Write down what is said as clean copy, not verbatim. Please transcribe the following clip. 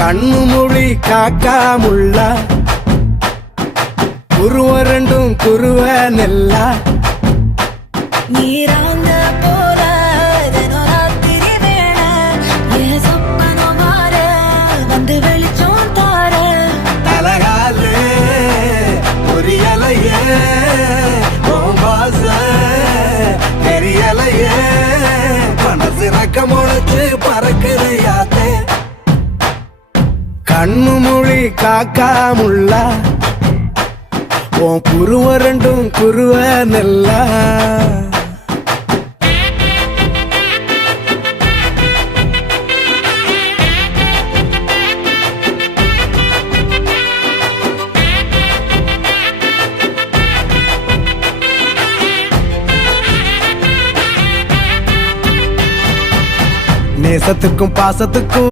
கண்ணு மொழி காக்காமுள்ள குருவ ரெண்டும் குருவ நெல்லா நீராங்க போல தினராத்திரி வேண என் சொப்பனம் மாற வந்து வெளிச்சம் தார தலகாலே பொரியலையே ஓம்பாச தெரியலையே மனசு ரக்க முளைச்சு பறக்குறையாத்தே கண்ணு மொழி காக்காமுள்ள உன் குருவ ரெண்டும் குருவ நெல்லா நேசத்துக்கும் பாசத்துக்கும்